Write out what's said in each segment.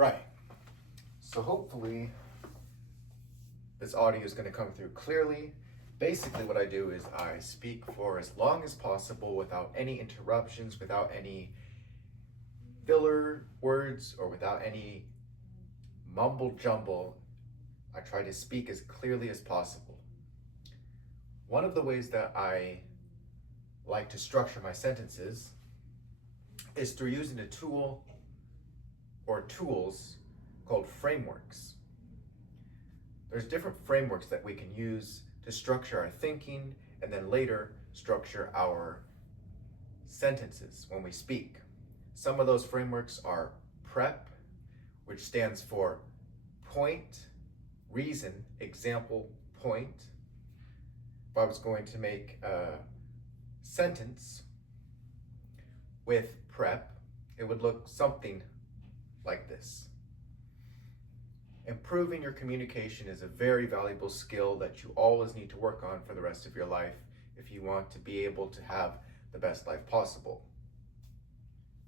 Right. So hopefully this audio is going to come through clearly. Basically what I do is I speak for as long as possible without any interruptions, without any filler words, or without any mumble jumble. I try to speak as clearly as possible. One of the ways that I like to structure my sentences is through using a tool or tools called frameworks. There's different frameworks that we can use to structure our thinking and then later structure our sentences when we speak. Some of those frameworks are PREP, which stands for point, reason, example, point. If I was going to make a sentence with PREP, it would look something like this. Improving your communication is a very valuable skill that you always need to work on for the rest of your life if you want to be able to have the best life possible.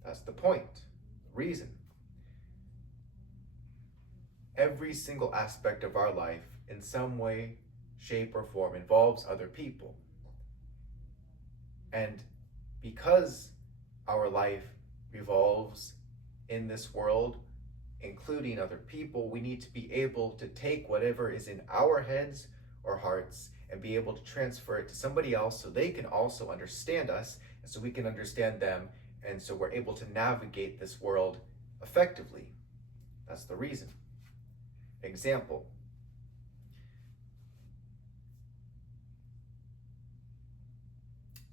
That's the point, reason. Every single aspect of our life in some way, shape, or form involves other people. And because our life revolves in this world, including other people, we need to be able to take whatever is in our heads or hearts and be able to transfer it to somebody else so they can also understand us and so we can understand them, and so we're able to navigate this world effectively. That's the reason. Example.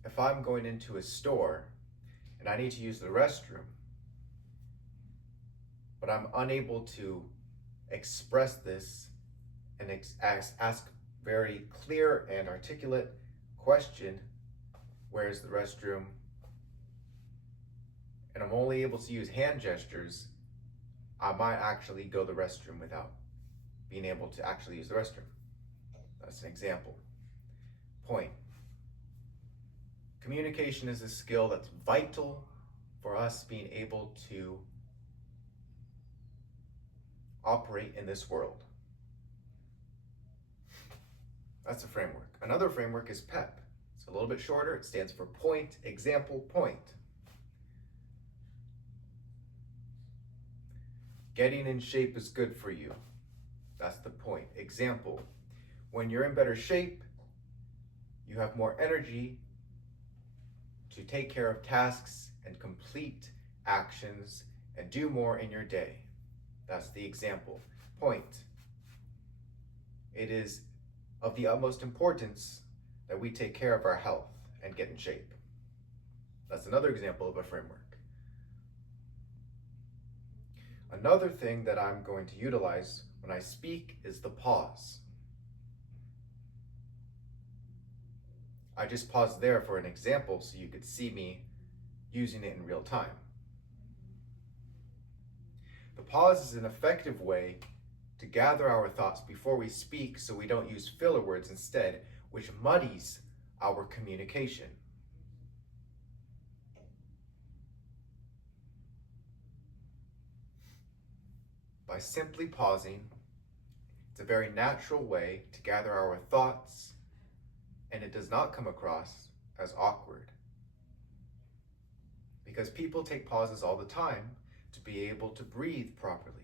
If I'm going into a store and I need to use the restroom, but I'm unable to express this and ask very clear and articulate question, where's the restroom? And I'm only able to use hand gestures, I might actually go to the restroom without being able to actually use the restroom. That's an example. Point. Communication is a skill that's vital for us being able to operate in this world. That's a framework. Another framework is PEP. It's a little bit shorter. It stands for point, example, point. Getting in shape is good for you. That's the point. Example. When you're in better shape, you have more energy to take care of tasks and complete actions and do more in your day. That's the example. Point. It is of the utmost importance that we take care of our health and get in shape. That's another example of a framework. Another thing that I'm going to utilize when I speak is the pause. I just paused there for an example so you could see me using it in real time. The pause is an effective way to gather our thoughts before we speak so we don't use filler words instead, which muddies our communication. By simply pausing, it's a very natural way to gather our thoughts, and it does not come across as awkward. Because people take pauses all the time to be able to breathe properly.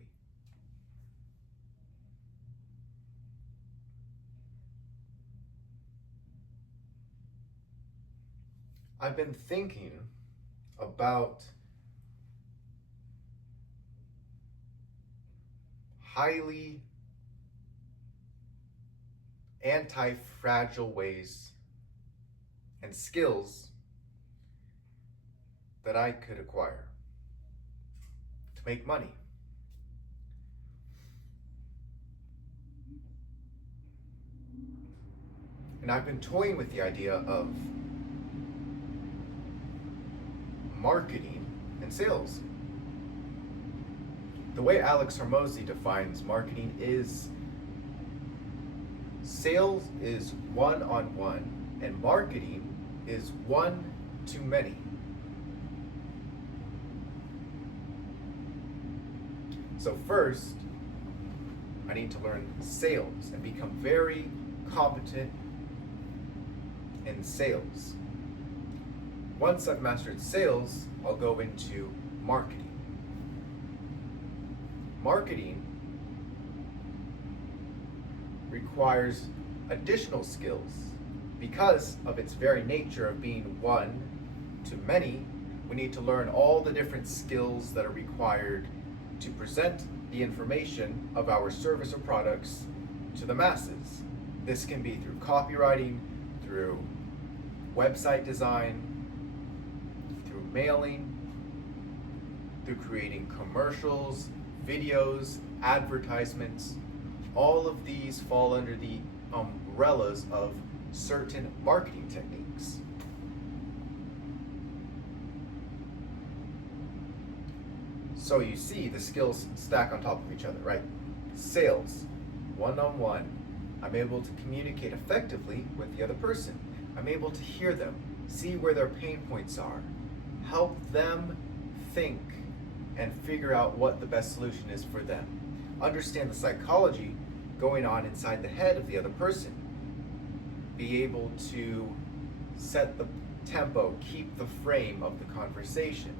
I've been thinking about highly anti-fragile ways and skills that I could acquire to make money. And I've been toying with the idea of marketing and sales. The way Alex Hormozi defines marketing is sales is one-on-one and marketing is one-to-many. So first, I need to learn sales and become very competent in sales. Once I've mastered sales, I'll go into marketing. Marketing requires additional skills because of its very nature of being one to many. We need to learn all the different skills that are required to present the information of our service or products to the masses. This can be through copywriting, through website design, through mailing, through creating commercials, videos, advertisements. All of these fall under the umbrellas of certain marketing techniques. So you see the skills stack on top of each other, right? Sales, one-on-one. I'm able to communicate effectively with the other person. I'm able to hear them, see where their pain points are, help them think and figure out what the best solution is for them. Understand the psychology going on inside the head of the other person. Be able to set the tempo, keep the frame of the conversation.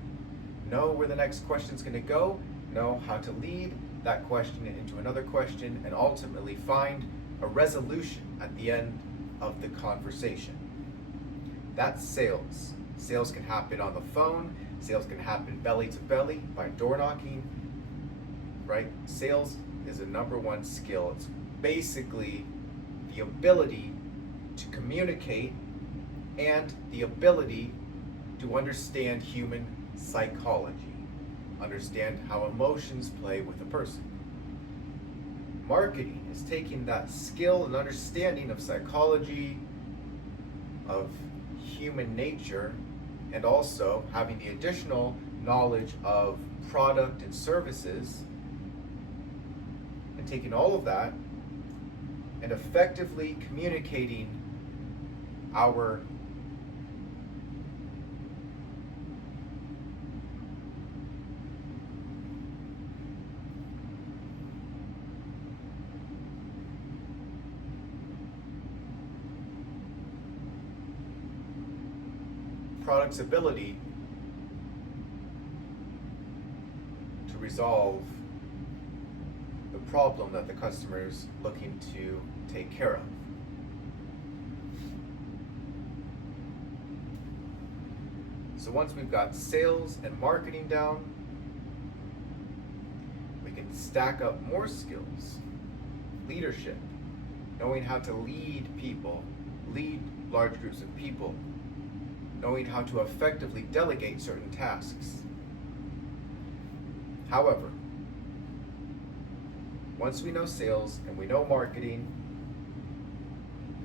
Know where the next question is going to go, know how to lead that question into another question, and ultimately find a resolution at the end of the conversation. That's sales. Sales can happen on the phone, sales can happen belly to belly by door knocking, right? Sales is a number one skill. It's basically the ability to communicate and the ability to understand human psychology, understand how emotions play with a person. Marketing is taking that skill and understanding of psychology, of human nature, and also having the additional knowledge of product and services, and taking all of that and effectively communicating our product's ability to resolve the problem that the customer is looking to take care of. So once we've got sales and marketing down, we can stack up more skills. Leadership, knowing how to lead people, lead large groups of people, knowing how to effectively delegate certain tasks. However, once we know sales and we know marketing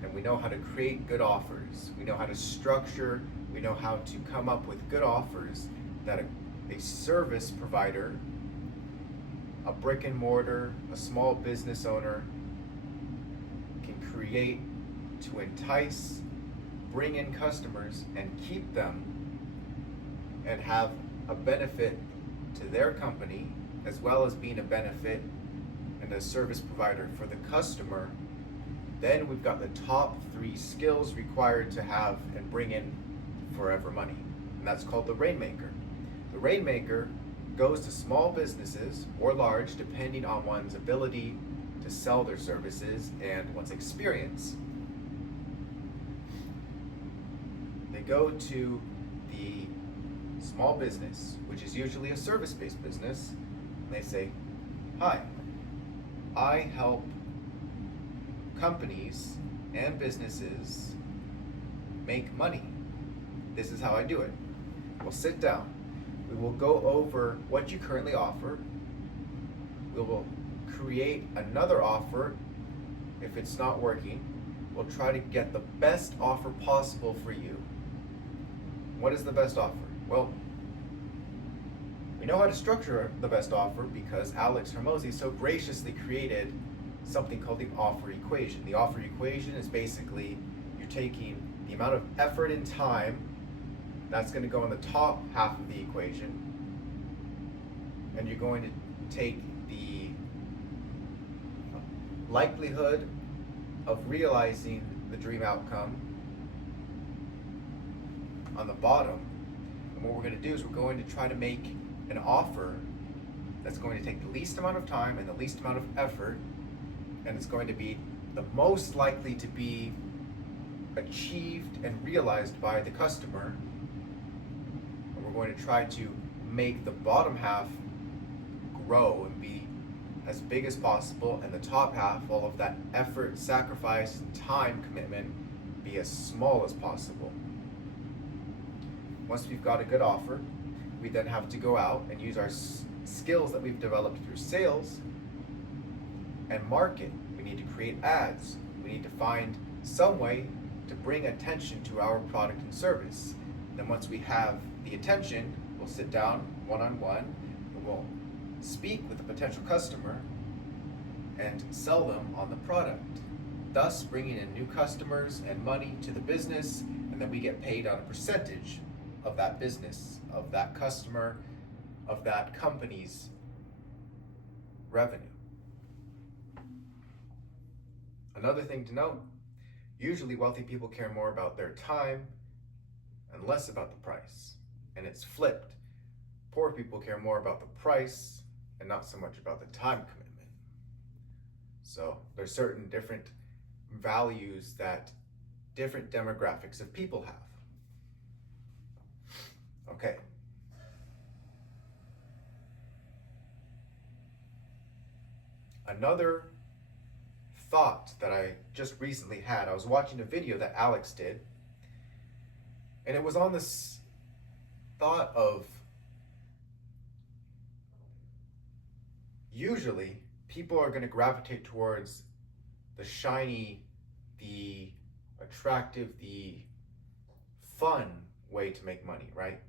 and we know how to create good offers, we know how to structure, we know how to come up with good offers that a service provider, a brick and mortar, a small business owner can create to entice, bring in customers and keep them and have a benefit to their company, as well as being a benefit and a service provider for the customer, then we've got the top 3 skills required to have and bring in forever money. And that's called the Rainmaker. The Rainmaker goes to small businesses or large, depending on one's ability to sell their services and one's experience. They go to the small business, which is usually a service-based business, and they say, "Hi, I help companies and businesses make money. This is how I do it." We'll sit down. We will go over what you currently offer. We will create another offer. If it's not working, we'll try to get the best offer possible for you. What is the best offer? Well, we know how to structure the best offer because Alex Hormozi so graciously created something called the offer equation. The offer equation is basically you're taking the amount of effort and time that's going to go in the top half of the equation, and you're going to take the likelihood of realizing the dream outcome on the bottom. And what we're going to do is we're going to try to make an offer that's going to take the least amount of time and the least amount of effort, and it's going to be the most likely to be achieved and realized by the customer. And we're going to try to make the bottom half grow and be as big as possible, and the top half, all of that effort, sacrifice, and time commitment, be as small as possible. Once we've got a good offer, we then have to go out and use our skills that we've developed through sales and market. We need to create ads. We need to find some way to bring attention to our product and service. Then once we have the attention, we'll sit down one-on-one and we'll speak with the potential customer and sell them on the product, thus bringing in new customers and money to the business, and then we get paid on a percentage of that business, of that customer, of that company's revenue. Another thing to note, usually wealthy people care more about their time and less about the price, and it's flipped. Poor people care more about the price and not so much about the time commitment. So there's certain different values that different demographics of people have. Okay. Another thought that I just recently had, I was watching a video that Alex did, and it was on this thought of usually people are going to gravitate towards the shiny, the attractive, the fun way to make money, right?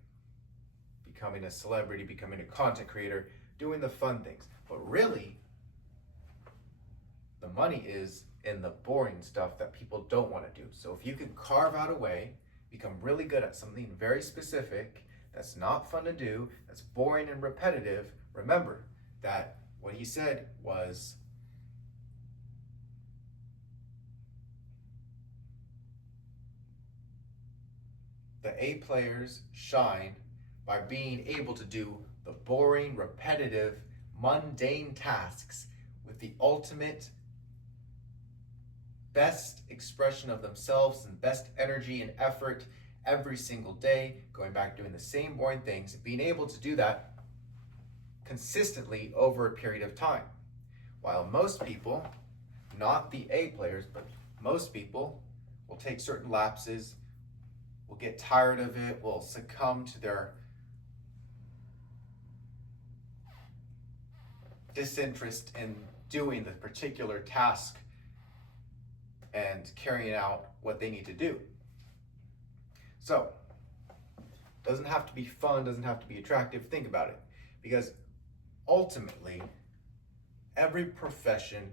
Becoming a celebrity, becoming a content creator, doing the fun things. But really, the money is in the boring stuff that people don't want to do. So if you can carve out a way, become really good at something very specific, that's not fun to do, that's boring and repetitive, remember that what he said was the A players shine by being able to do the boring, repetitive, mundane tasks with the ultimate best expression of themselves and best energy and effort every single day, going back doing the same boring things, being able to do that consistently over a period of time. While most people, not the A players, but most people will take certain lapses, will get tired of it, will succumb to their disinterest in doing the particular task and carrying out what they need to do. So, doesn't have to be fun, doesn't have to be attractive. Think about it. Because ultimately, every profession,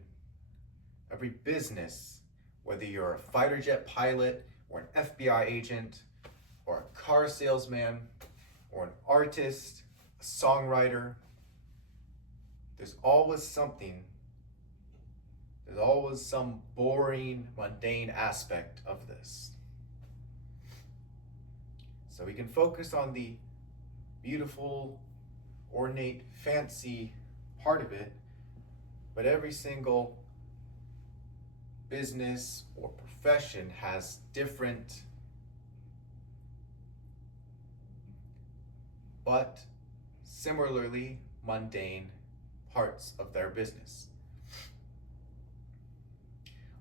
every business, whether you're a fighter jet pilot or an FBI agent or a car salesman or an artist, a songwriter, there's always something, there's always some boring, mundane aspect of this. So we can focus on the beautiful, ornate, fancy part of it, but every single business or profession has different but similarly mundane parts of their business.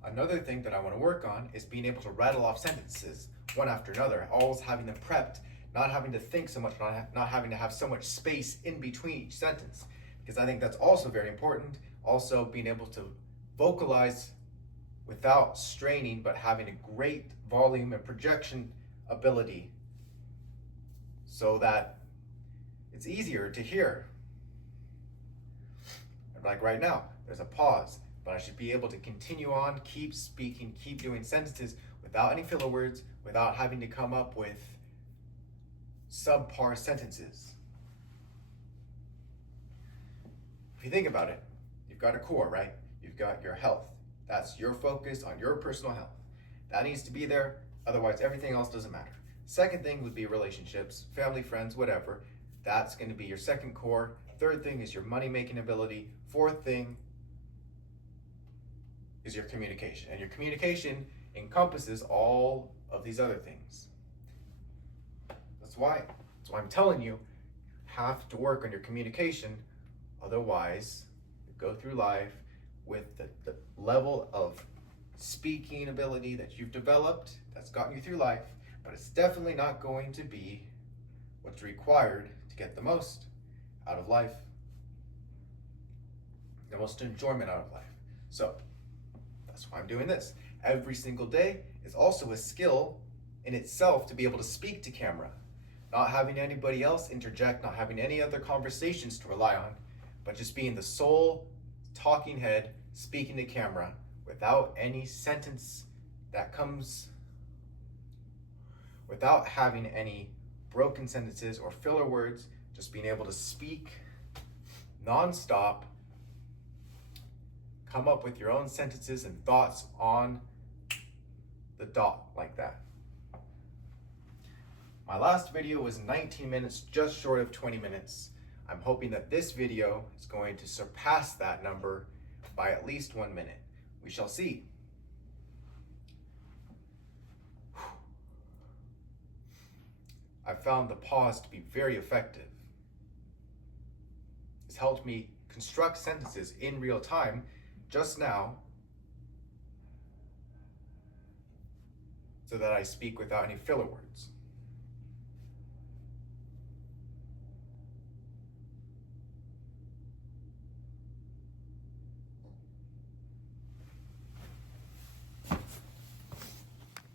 Another thing that I want to work on is being able to rattle off sentences one after another, always having them prepped, not having to think so much, not having to have so much space in between each sentence, because I think that's also very important. Also being able to vocalize without straining, but having a great volume and projection ability so that it's easier to hear. Like right now, there's a pause, but I should be able to continue on, keep speaking, keep doing sentences without any filler words, without having to come up with subpar sentences. If you think about it, you've got a core, right? You've got your health. That's your focus on your personal health. That needs to be there, otherwise everything else doesn't matter. Second thing would be relationships, family, friends, whatever. That's going to be your second core. Third thing is your money-making ability. Fourth thing is your communication. And your communication encompasses all of these other things. That's why I'm telling you, you have to work on your communication. Otherwise, you go through life with the level of speaking ability that you've developed that's gotten you through life, but it's definitely not going to be what's required to get the most out of life, the most enjoyment out of life. So that's why I'm doing this. Every single day is also a skill in itself to be able to speak to camera, not having anybody else interject, not having any other conversations to rely on, but just being the sole talking head speaking to camera without any sentence that comes, without having any broken sentences or filler words, just being able to speak nonstop, come up with your own sentences and thoughts on the dot like that. My last video was 19 minutes, just short of 20 minutes. I'm hoping that this video is going to surpass that number by at least 1 minute. We shall see. I found the pause to be very effective. It's helped me construct sentences in real time just now so that I speak without any filler words.